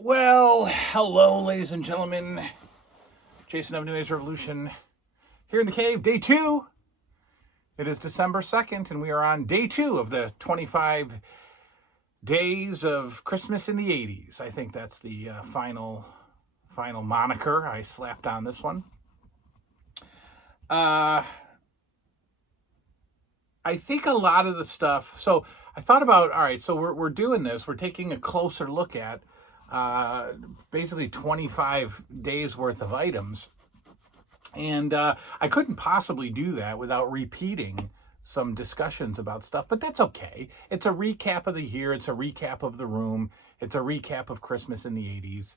Well, hello, ladies and gentlemen. Jason of New Age Revolution here in the cave, day 2. It is December 2nd, and we are on day 2 of the 25 days of Christmas in the 80s. I think that's the final moniker I slapped on this one. I think a lot of the stuff. So I thought about, all right, so we're doing this. We're taking a closer look at basically 25 days worth of items. And I couldn't possibly do that without repeating some discussions about stuff, but that's okay. It's a recap of the year. It's a recap of the room. It's a recap of Christmas in the 80s.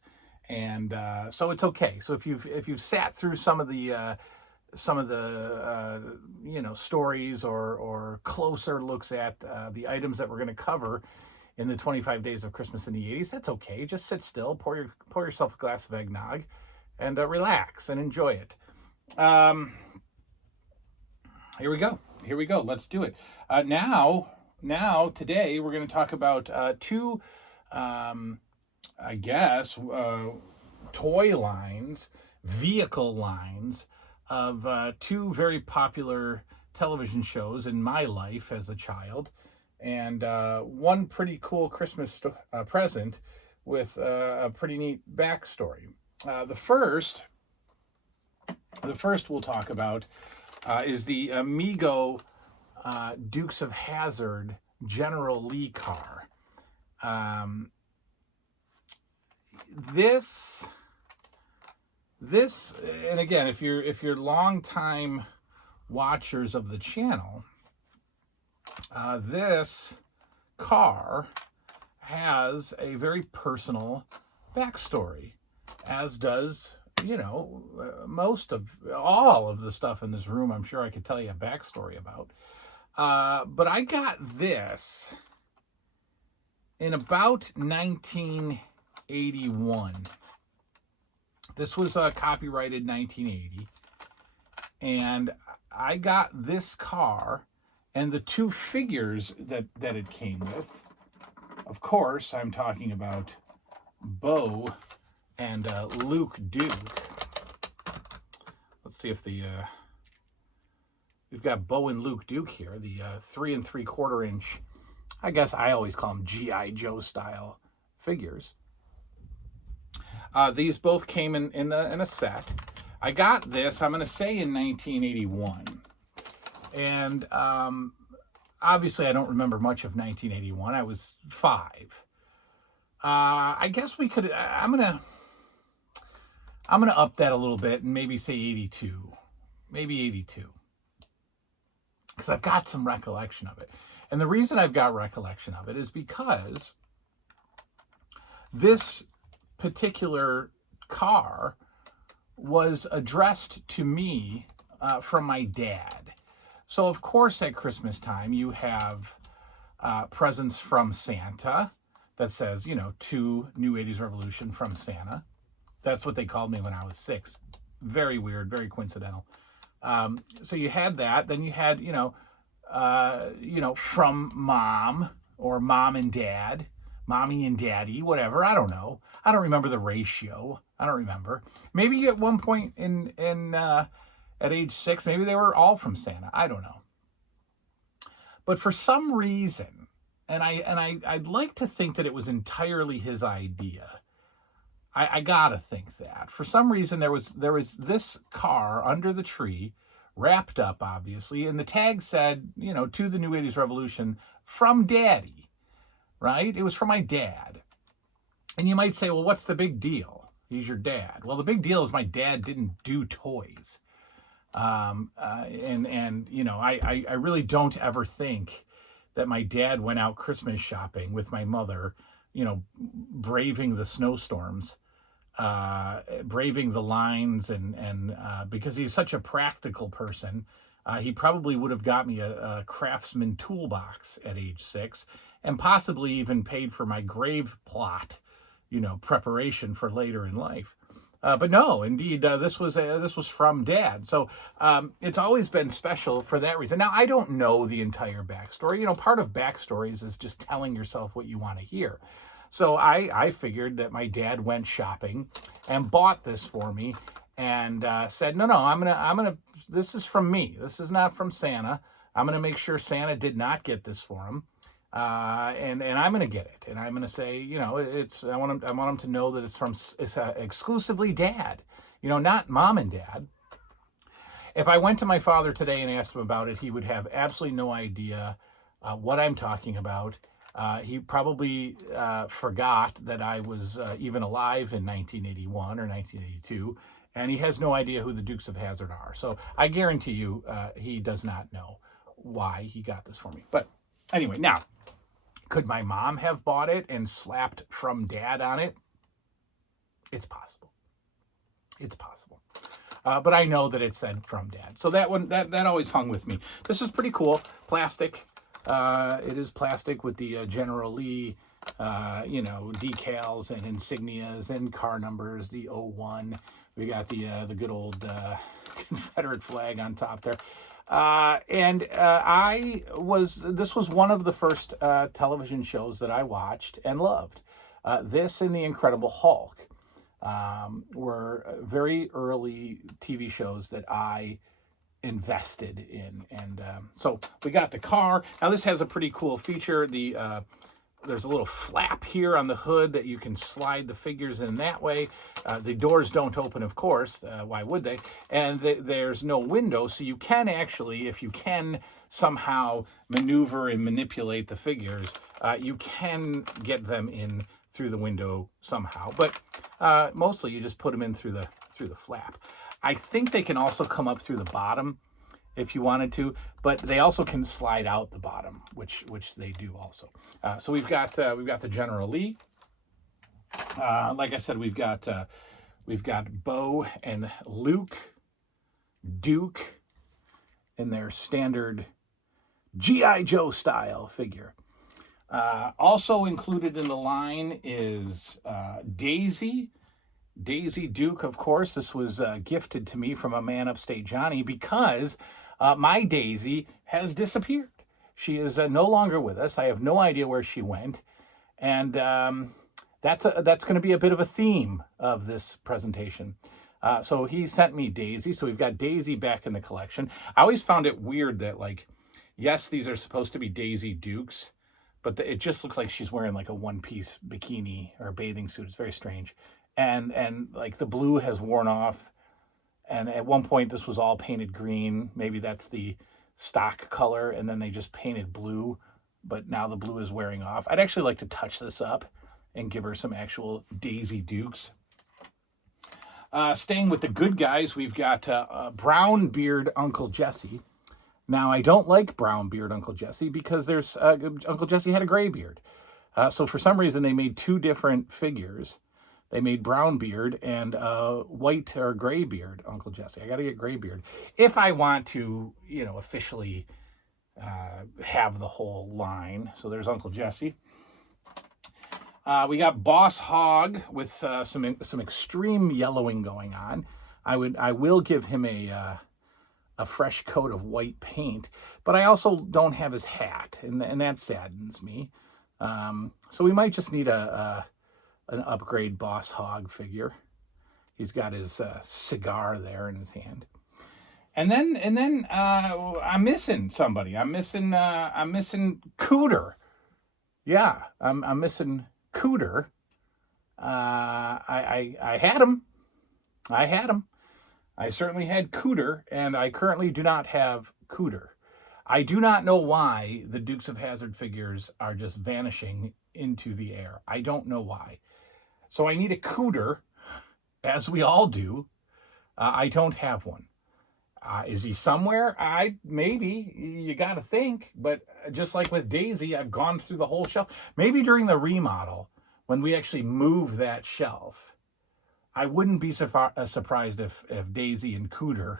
And so it's okay. So if you've sat through some of the stories or closer looks at the items that we're going to cover in the 25 days of Christmas in the 80s, that's okay. Just sit still, pour yourself a glass of eggnog, and relax and enjoy it. Here we go. Let's do it. Now, today we're going to talk about two, toy lines, vehicle lines of two very popular television shows in my life as a child. And one pretty cool Christmas present with a pretty neat backstory. The first we'll talk about is the Amigo Dukes of Hazzard General Lee car. This, and again, if you're longtime watchers of the channel, this car has a very personal backstory, as does, most of all of the stuff in this room. I'm sure I could tell you a backstory about. But I got this in about 1981. This was copyrighted 1980. And I got this car and the two figures that it came with. Of course, I'm talking about Bo and Luke Duke. Let's see if we've got Bo and Luke Duke here, the 3 3/4 inch, I guess I always call them G.I. Joe style figures. These both came in a set. I got this, I'm going to say, in 1981. And obviously I don't remember much of 1981. I was 5. I guess we could, I'm gonna up that a little bit and maybe say 82. Maybe 82. Because I've got some recollection of it. And the reason I've got recollection of it is because this particular car was addressed to me from my dad. So, of course, at Christmas time, you have presents from Santa that says, to New 80s Revolution from Santa. That's what they called me when I was 6. Very weird, very coincidental. So you had that. Then you had, from mom or mom and dad, mommy and daddy, whatever. I don't know. I don't remember the ratio. I don't remember. Maybe at one point at age 6, maybe they were all from Santa. I don't know. But for some reason, and I'd like to think that it was entirely his idea. I gotta think that. For some reason, there was this car under the tree, wrapped up, obviously, and the tag said, to the New 80s Revolution from Daddy, right? It was from my dad. And you might say, well, what's the big deal? He's your dad. Well, the big deal is my dad didn't do toys. I really don't ever think that my dad went out Christmas shopping with my mother, braving the snowstorms, braving the lines, and because he's such a practical person, he probably would have got me a Craftsman toolbox at age 6, and possibly even paid for my grave plot, preparation for later in life. But no, indeed, this was from Dad. So it's always been special for that reason. Now, I don't know the entire backstory. Part of backstories is just telling yourself what you want to hear. So I figured that my dad went shopping and bought this for me and said, no, this is from me. This is not from Santa. I'm going to make sure Santa did not get this for him. And I'm going to get it. And I'm going to say, I want him to know that it's exclusively Dad, not Mom and Dad. If I went to my father today and asked him about it, he would have absolutely no idea what I'm talking about. He probably forgot that I was even alive in 1981 or 1982, and he has no idea who the Dukes of Hazzard are. So I guarantee you he does not know why he got this for me. But anyway, now, could my mom have bought it and slapped "from Dad" on it? It's possible. It's possible. But I know that it said "from Dad." So that one, that always hung with me. This is pretty cool. Plastic. It is plastic with the General Lee, decals and insignias and car numbers, the 01. We got the good old Confederate flag on top there. This was one of the first television shows that I watched and loved. This and The Incredible Hulk were very early TV shows that I invested in. And so we got the car. Now this has a pretty cool feature. There's a little flap here on the hood that you can slide the figures in that way. The doors don't open, of course. Why would they? And there's no window, so you can actually, if you can somehow maneuver and manipulate the figures, you can get them in through the window somehow. But mostly you just put them in through the flap. I think they can also come up through the bottom if you wanted to, but they also can slide out the bottom, which they do also. So we've got the General Lee. Like I said, we've got Bo and Luke, Duke, in their standard G.I. Joe style figure. Also included in the line is Daisy. Daisy Duke, of course. This was gifted to me from a man upstate Johnny because my Daisy has disappeared. She is no longer with us. I have no idea where she went. And that's going to be a bit of a theme of this presentation. So he sent me Daisy. So we've got Daisy back in the collection. I always found it weird that, yes, these are supposed to be Daisy Dukes, but it just looks like she's wearing a one-piece bikini or a bathing suit. It's very strange. And the blue has worn off. And at one point, this was all painted green. Maybe that's the stock color, and then they just painted blue. But now the blue is wearing off. I'd actually like to touch this up and give her some actual Daisy Dukes. Staying with the good guys, we've got Brown Beard Uncle Jesse. Now, I don't like Brown Beard Uncle Jesse because there's Uncle Jesse had a gray beard. So for some reason, they made two different figures. They made Brown Beard and white or gray beard Uncle Jesse. I got to get gray beard if I want to, officially have the whole line. So there's Uncle Jesse. We got Boss Hog with some extreme yellowing going on. I will give him a fresh coat of white paint, but I also don't have his hat, and that saddens me. So we might just need an upgrade Boss Hog figure. He's got his cigar there in his hand. And then I'm missing somebody. I'm missing Cooter. Yeah, I'm missing Cooter. I had him. I certainly had Cooter, and I currently do not have Cooter. I do not know why the Dukes of Hazzard figures are just vanishing into the air. I don't know why. So I need a Cooter, as we all do. I don't have one. Is he somewhere? Maybe. You got to think. But just like with Daisy, I've gone through the whole shelf. Maybe during the remodel, when we actually move that shelf, I wouldn't be surprised if Daisy and Cooter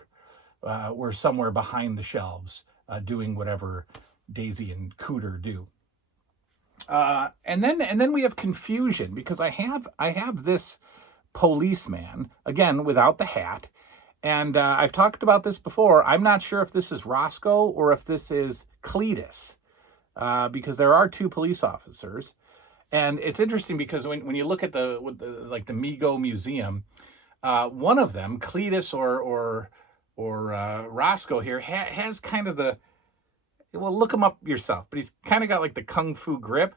were somewhere behind the shelves doing whatever Daisy and Cooter do. And then we have confusion because I have this policeman, again, without the hat. And I've talked about this before. I'm not sure if this is Roscoe or if this is Cletus, because there are two police officers. And it's interesting because when you look at the like the Mego Museum, one of them, Cletus or Roscoe here, has kind of the, well, look him up yourself, but he's kind of got like the kung fu grip,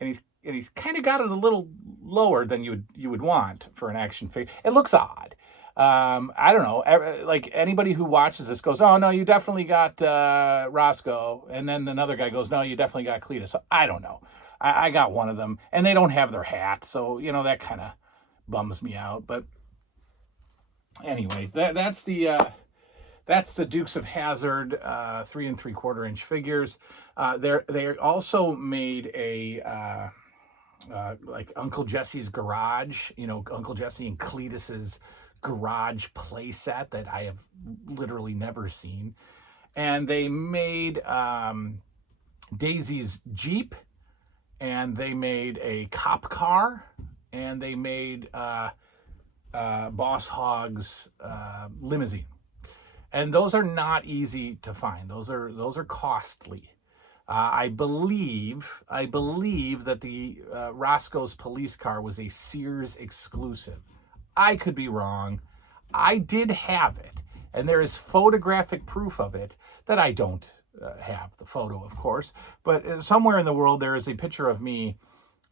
and he's kind of got it a little lower than you would want for an action figure. It looks odd. I don't know. Like anybody who watches this goes, "Oh no, you definitely got Roscoe," and then another guy goes, "No, you definitely got Cletus." So I don't know. I got one of them, and they don't have their hat, so that kind of bums me out. But anyway, that's the Dukes of Hazzard 3 3/4 inch figures. They also made a like Uncle Jesse's garage, Uncle Jesse and Cletus's garage playset that I have literally never seen. And they made Daisy's Jeep, and they made a cop car, and they made Boss Hogg's limousine. And those are not easy to find. Those are costly. I believe that the Roscoe's police car was a Sears exclusive. I could be wrong. I did have it, and there is photographic proof of it that I don't have the photo, of course. But somewhere in the world there is a picture of me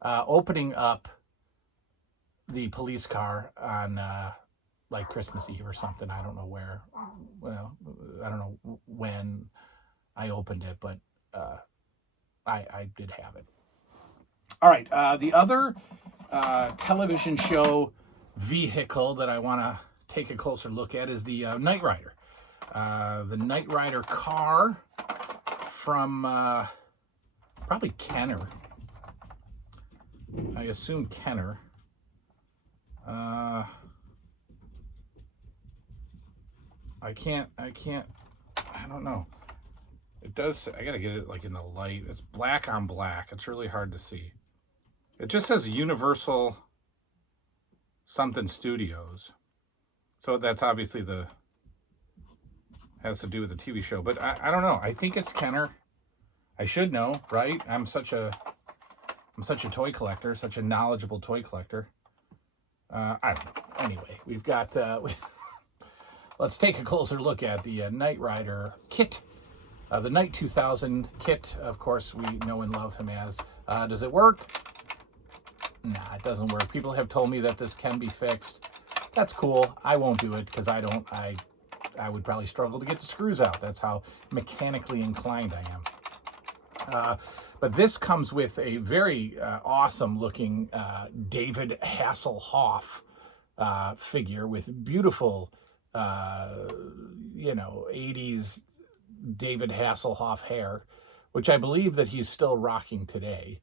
opening up the police car on like Christmas Eve or something. I don't know where. Well, I don't know when I opened it, but I did have it. All right. The other television show vehicle that I want to take a closer look at is the Knight Rider. The Knight Rider car from probably Kenner. I assume Kenner. I don't know. It does, I gotta get it like in the light. It's black on black. It's really hard to see. It just says Universal something Studios. So that's obviously has to do with the TV show. But I don't know. I think it's Kenner. I should know, right? I'm such a toy collector, such a knowledgeable toy collector. I don't know. Anyway, we've got, let's take a closer look at the Knight Rider kit. The Knight 2000 kit, of course, we know and love him as. Does it work? Nah, it doesn't work. People have told me that this can be fixed. That's cool. I won't do it because I would probably struggle to get the screws out. That's how mechanically inclined I am. But this comes with a very awesome looking David Hasselhoff figure with beautiful, 80's David Hasselhoff hair, which I believe that he's still rocking today.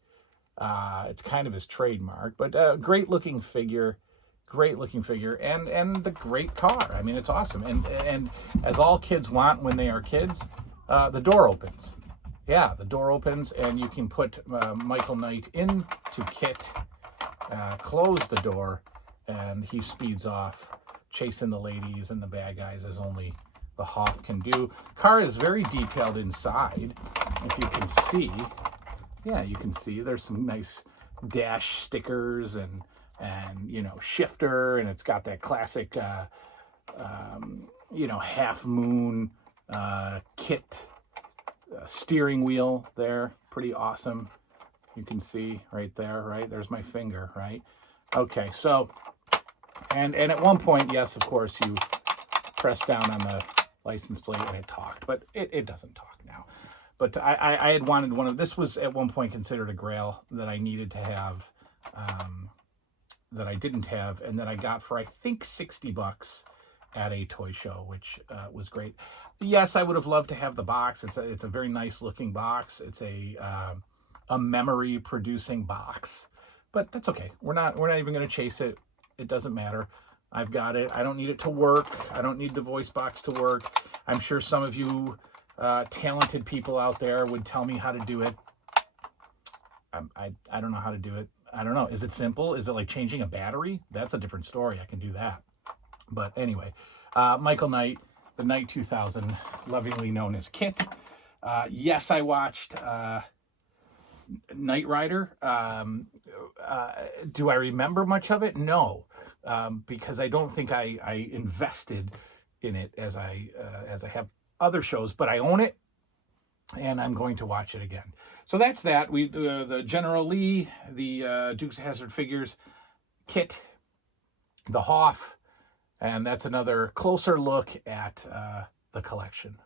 It's kind of his trademark, but great looking figure, and the great car. I mean, it's awesome. And as all kids want when they are kids, the door opens. Yeah, the door opens, and you can put Michael Knight into kit, close the door, and he speeds off, chasing the ladies and the bad guys as only the Hoff can do. Car is very detailed inside. If you can see, yeah, you can see there's some nice dash stickers and shifter, and it's got that classic half moon kit steering wheel there. Pretty awesome. You can see right there, right? There's my finger, right? Okay, so and at one point, yes, of course, you press down on the license plate and it talked, but it doesn't talk now. But I had wanted one of, this was at one point considered a grail that I needed to have, that I didn't have, and that I got for I think $60 at a toy show, which was great. Yes, I would have loved to have the box. It's a very nice looking box. It's a memory producing box, but that's okay. We're not even going to chase it. It doesn't matter. I've got it. I don't need it to work. I don't need the voice box to work. I'm sure some of you talented people out there would tell me how to do it. I don't know how to do it. I don't know. Is it simple? Is it like changing a battery? That's a different story. I can do that. But anyway, Michael Knight, the Knight 2000, lovingly known as Kit. Yes, I watched Knight Rider. Do I remember much of it? No, because I don't think I invested in it as I have other shows, but I own it, and I'm going to watch it again. So that's that. We the General Lee, the Dukes of Hazzard figures, kit, the Hoff, and that's another closer look at the collection.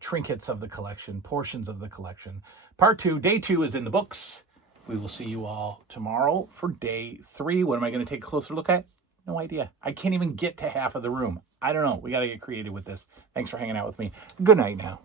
Trinkets of the collection, portions of the collection. Part 2, day 2 is in the books. We will see you all tomorrow for day 3. What am I going to take a closer look at? No idea. I can't even get to half of the room. I don't know. We got to get creative with this. Thanks for hanging out with me. Good night now.